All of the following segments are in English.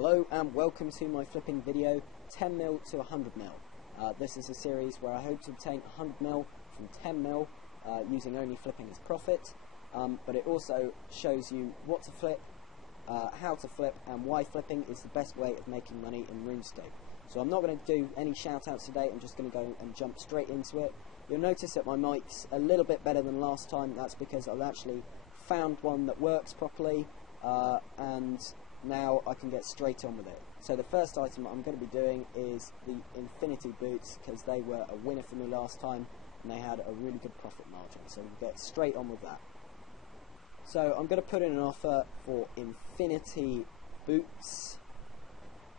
Hello and welcome to my flipping video 10mm to 100mm. This is a series where I hope to obtain 100mm from 10mm using only flipping as profit, but it also shows you what to flip, how to flip and why flipping is the best way of making money in Runescape. So I'm not going to do any shout outs today, I'm just going to go and jump straight into it. You'll notice that my mic's a little bit better than last time. That's because I've actually found one that works properly and now I can get straight on with it. So the first item I'm going to be doing is the Infinity boots, because they were a winner for me last time and they had a really good profit margin, so we'll get straight on with that. So I'm going to put in an offer for Infinity boots.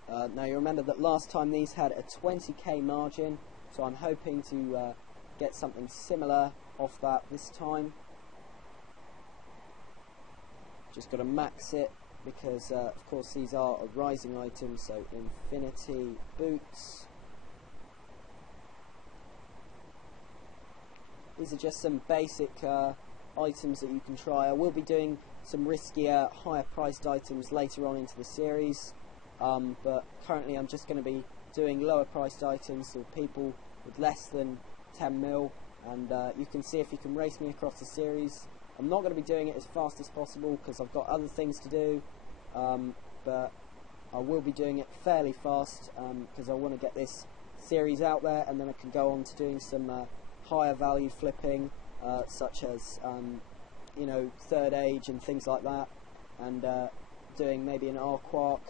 Now you remember that last time these had a 20k margin, so I'm hoping to get something similar off that this time. Just got to max it because of course these are a rising item, so Infinity boots. These are just some basic items that you can try. I will be doing some riskier, higher priced items later on into the series, but currently I'm just going to be doing lower priced items for people with less than 10mm, and you can see if you can race me across the series. I'm not going to be doing it as fast as possible because I've got other things to do, but I will be doing it fairly fast because I want to get this series out there, and then I can go on to doing some higher value flipping, such as you know, Third Age and things like that, and doing maybe an Arquark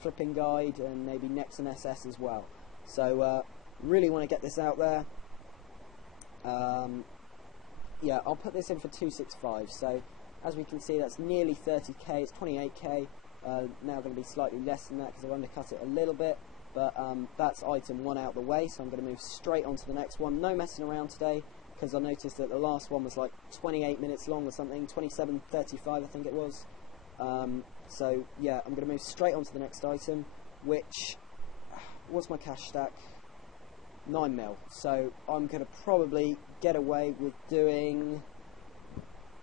flipping guide and maybe Nexon SS as well. So really want to get this out there. Yeah, I'll put this in for 265, so as we can see that's nearly 30k, it's 28k, now going to be slightly less than that because I've undercut it a little bit, but that's item 1 out the way, so I'm going to move straight on to the next one. No messing around today, because I noticed that the last one was like 28 minutes long or something, 27:35 I think it was. So yeah, I'm going to move straight on to the next item, which, what's my cash stack? 9mm, so I'm going to probably get away with doing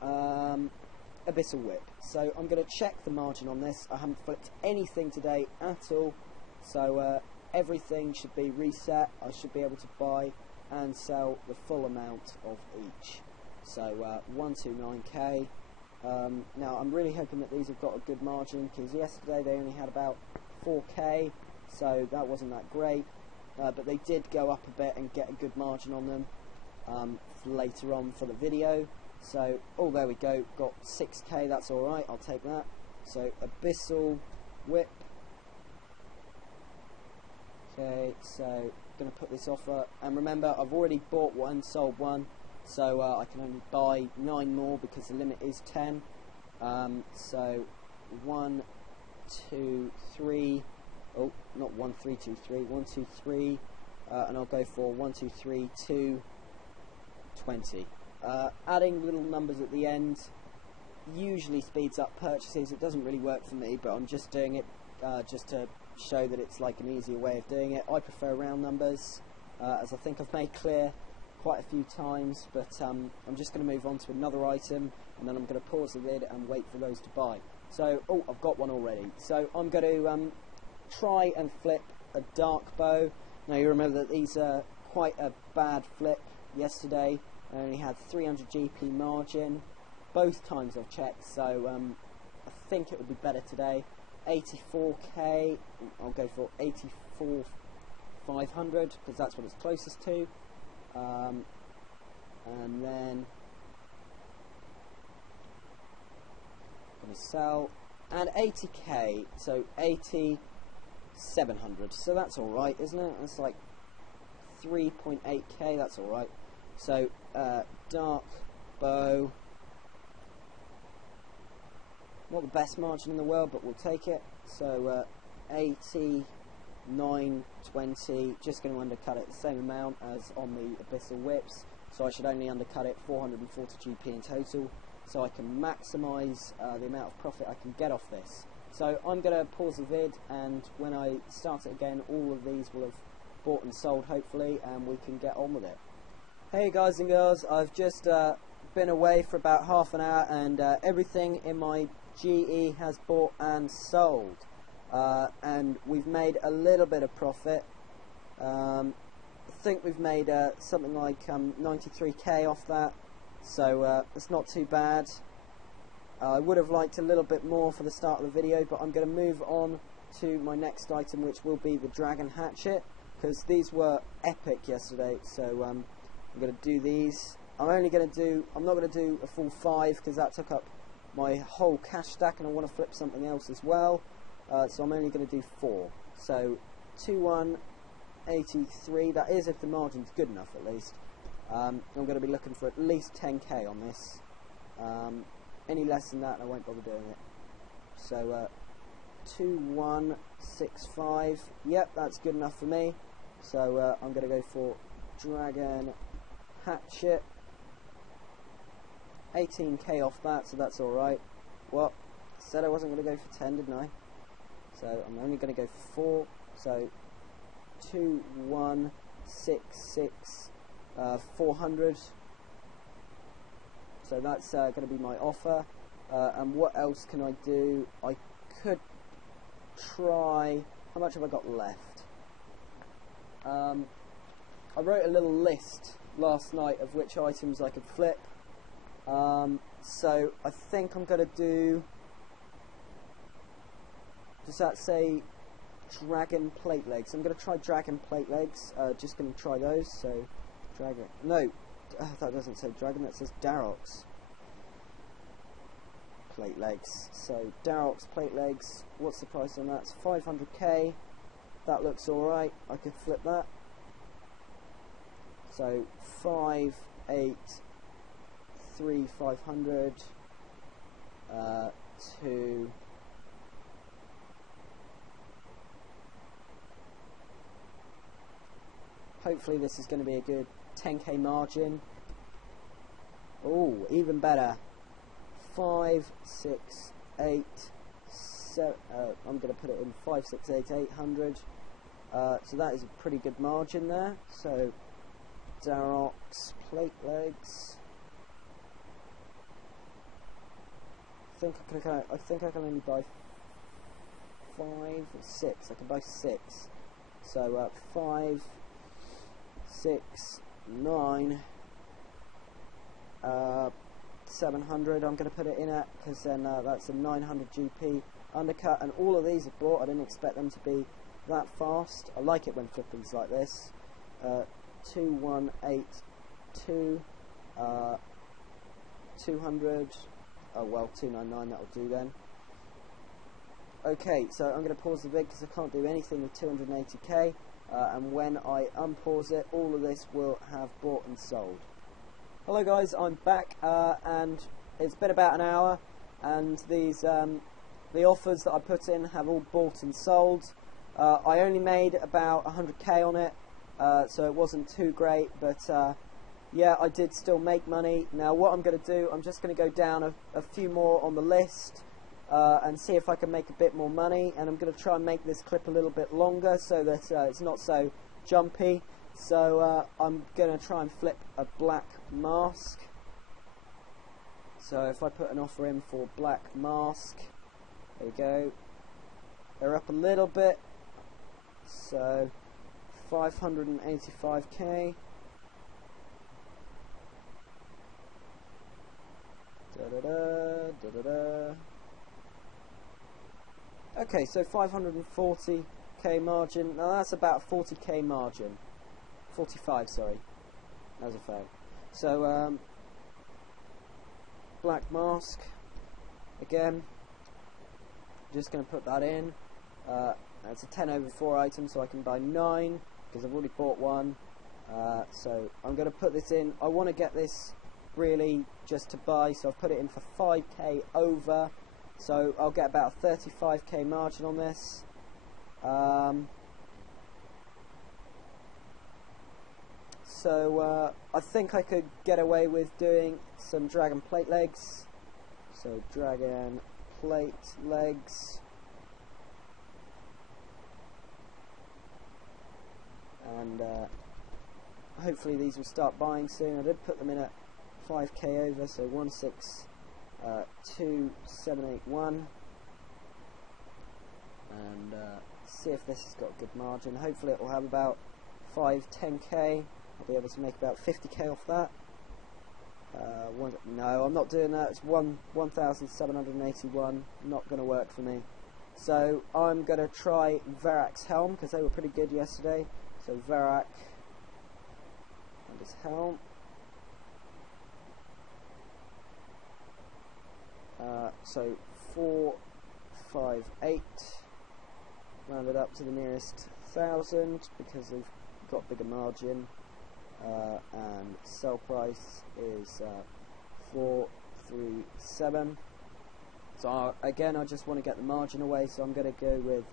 Abyssal Whip. So I'm going to check the margin on this. I haven't flipped anything today at all, so everything should be reset. I should be able to buy and sell the full amount of each. So 129k. Now I'm really hoping that these have got a good margin, because yesterday they only had about 4k, so that wasn't that great. But they did go up a bit and get a good margin on them later on for the video. So, oh, there we go, got 6k, that's alright, I'll take that. So, Abyssal Whip. Okay, so, going to put this offer, and remember, I've already bought one, sold one, so I can only buy 9 more because the limit is 10. So, 1, 2, 3. Oh, not 1, 3, 2, 3, 1, 2, 3, and I'll go for 1, 2, 3, 2, 20. Adding little numbers at the end usually speeds up purchases. It doesn't really work for me, but I'm just doing it just to show that it's like an easier way of doing it. I prefer round numbers, as I think I've made clear quite a few times, but I'm just going to move on to another item, and then I'm going to pause the vid and wait for those to buy. So, oh, I've got one already. So I'm going to try and flip a dark bow. Now you remember that these are quite a bad flip yesterday. I only had 300 GP margin both times I've checked, so I think it would be better today. 84k, I'll go for 84,500 because that's what it's closest to, and then I'm going to sell, and 80k, so 80,700, so that's alright, isn't it? That's like 3.8k, that's alright. So, dark bow, not the best margin in the world, but we'll take it. So, 89.20, just going to undercut it the same amount as on the Abyssal Whips, so I should only undercut it 440 GP in total, so I can maximise the amount of profit I can get off this. So I'm going to pause the vid, and when I start it again, all of these will have bought and sold hopefully, and we can get on with it. Hey guys and girls, I've just been away for about half an hour, and everything in my GE has bought and sold. and we've made a little bit of profit. I think we've made something like 93k off that, so it's not too bad. I would have liked a little bit more for the start of the video, but I'm going to move on to my next item, which will be the dragon hatchet, because these were epic yesterday. So I'm going to do these. I'm not going to do a full 5 because that took up my whole cash stack, and I want to flip something else as well. So I'm only going to do 4. So 2183. That is if the margin's good enough, at least. I'm going to be looking for at least 10k on this. Any less than that, I won't bother doing it. So 2165. Yep, that's good enough for me. So I'm going to go for dragon hatchet. 18k off that, so that's alright. Well, said I wasn't going to go for 10, didn't I? So I'm only going to go for 4. So 2166, 400. So that's going to be my offer. And what else can I do? I could try. How much have I got left? I wrote a little list last night of which items I could flip. So I think I'm going to do. Does that say dragon plate legs? I'm going to try dragon plate legs. Just going to try those. So dragon. No. That doesn't say dragon, that says Darox plate legs. So Darox plate legs, what's the price on that? It's 500k. That looks alright, I could flip that. So 5, 8, 3, 500 to hopefully this is going to be a good 10k margin. Oh, even better. 5, 6, 8, 7. I'm going to put it in 5, 6, 8, 800. So that is a pretty good margin there. So Darox plate legs. I think I can only buy 5 or 6. I can buy 6. So 5, 6, 9, 700 I'm going to put it in at, because then that's a 900 GP undercut, and all of these are bought. I didn't expect them to be that fast. I like it when flipping's like this. 2182, 200, oh well, 299, that'll do then. Okay, so I'm going to pause the vid because I can't do anything with 280k. And when I unpause it, all of this will have bought and sold. Hello guys, I'm back, and it's been about an hour, and these the offers that I put in have all bought and sold. I only made about 100k on it, so it wasn't too great, but yeah, I did still make money. Now what I'm going to do, I'm just going to go down a few more on the list and see if I can make a bit more money, and I'm going to try and make this clip a little bit longer so that it's not so jumpy. So I'm going to try and flip a black mask. So if I put an offer in for black mask, there we go, they're up a little bit, so 585k. Okay, so 540k margin. Now that's about 40k margin. 45, sorry. That was a fail. So black mask again. Just going to put that in. It's a 10 over 4 item, so I can buy 9 because I've already bought one. So I'm going to put this in. I want to get this really just to buy, so I've put it in for 5k over. So I'll get about a 35k margin on this. So I think I could get away with doing some dragon plate legs. So dragon plate legs. And hopefully these will start buying soon. I did put them in at 5k over, so 162,781. And see if this has got a good margin. Hopefully it will have about 10k. I'll be able to make about 50k off that. No, I'm not doing that. It's 1,781. Not going to work for me. So I'm going to try Verak's helm, because they were pretty good yesterday. So Verak and his helm. So 458, rounded up to the nearest 1,000 because they've got bigger margin, and sell price is 437. So again, I just want to get the margin away, so I'm going to go with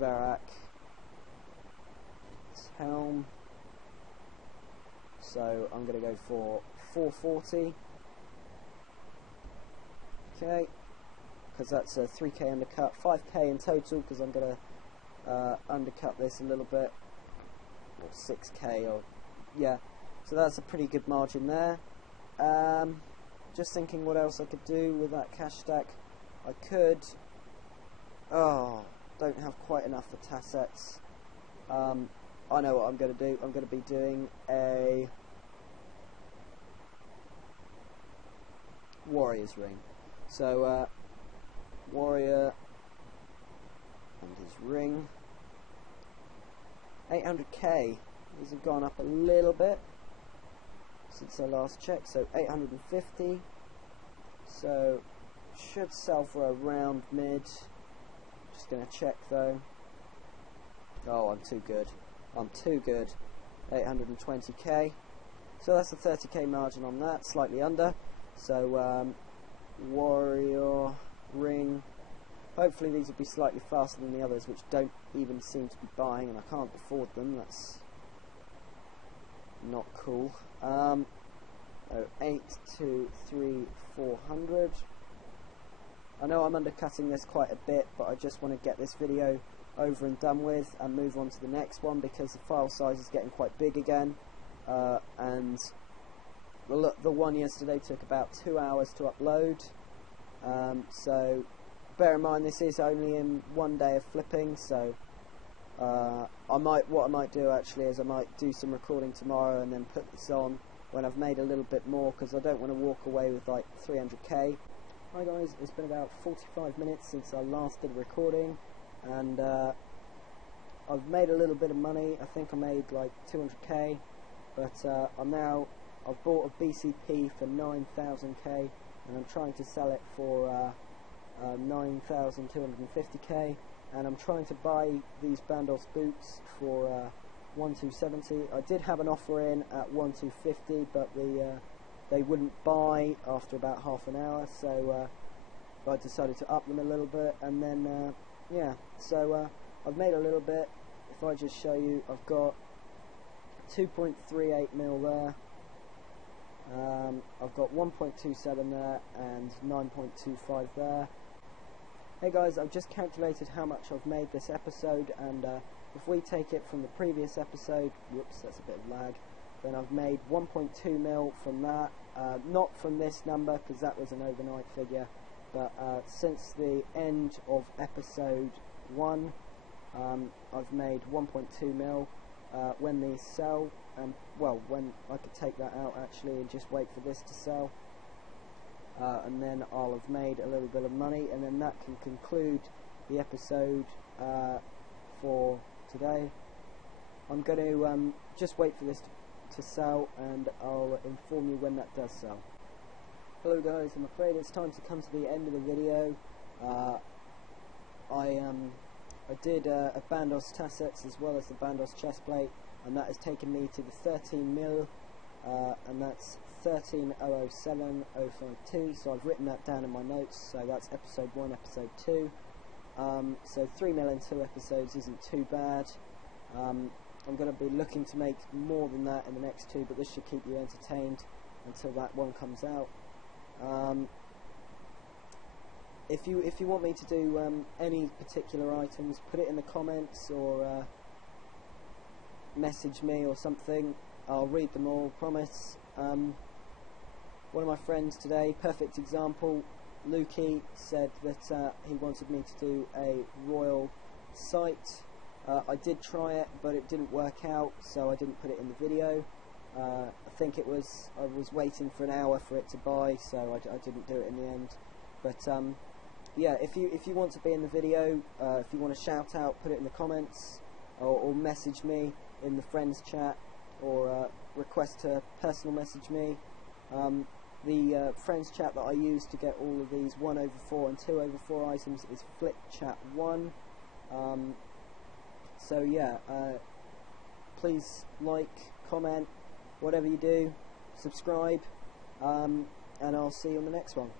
Verak's helm. So I'm going to go for 440. Okay, because that's a 3k undercut, 5k in total, because I'm going to undercut this a little bit, or 6k, or yeah, so that's a pretty good margin there. Just thinking what else I could do with that cash stack. I could, don't have quite enough for tassets. I know what I'm going to do. I'm going to be doing a Warrior's Ring. So, Warrior and his ring. 800k. These have gone up a little bit since I last checked. So 850. So should sell for around mid. Just gonna check though. Oh, I'm too good. I'm too good. 820k. So that's a 30k margin on that. Slightly under. So Warrior Ring. Hopefully these will be slightly faster than the others, which don't even seem to be buying, and I can't afford them. That's not cool. 8 to 3 400. I know I'm undercutting this quite a bit, but I just want to get this video over and done with and move on to the next one, because the file size is getting quite big again, and the one yesterday took about 2 hours to upload. So bear in mind this is only in 1 day of flipping, so what I might do actually is I might do some recording tomorrow and then put this on when I've made a little bit more, because I don't want to walk away with like 300k. Hi guys, it's been about 45 minutes since I last did a recording, and I've made a little bit of money. I think I made like 200k, but I've bought a BCP for 9,000k, and I'm trying to sell it for 9,250k, and I'm trying to buy these Bandos boots for 1,270. I did have an offer in at 1,250, but they wouldn't buy after about half an hour, so I decided to up them a little bit, and then yeah, so I've made a little bit. If I just show you, I've got 2.38 mil there. I've got 1.27 there and 9.25 there. Hey guys, I've just calculated how much I've made this episode, and if we take it from the previous episode, whoops, that's a bit of lag, then I've made 1.2 mil from that, not from this number because that was an overnight figure, but since the end of episode 1, I've made 1.2 mil. When these sell, and well, when I could take that out actually and just wait for this to sell, and then I'll have made a little bit of money, and then that can conclude the episode for today. I'm going to just wait for this to sell, and I'll inform you when that does sell. Hello guys, I'm afraid it's time to come to the end of the video. I did a Bandos Tassets as well as the Bandos chestplate, and that has taken me to the 13 mil, and that's 13,007,052, so I've written that down in my notes, so that's episode 1, episode 2, so 3 mil in 2 episodes isn't too bad. I'm going to be looking to make more than that in the next 2, but this should keep you entertained until that one comes out. If you want me to do any particular items, put it in the comments, or message me or something. I'll read them all, promise. One of my friends today, perfect example, Lukey, said that he wanted me to do a royal site. I did try it, but it didn't work out, so I didn't put it in the video. I think I was waiting for an hour for it to buy, so I didn't do it in the end. But yeah, if you want to be in the video, if you want to shout out, put it in the comments, or message me in the friends chat, or request to personal message me. The friends chat that I use to get all of these 1/4 and 2/4 items is flipchat1. So yeah, please like, comment, whatever you do, subscribe, and I'll see you on the next one.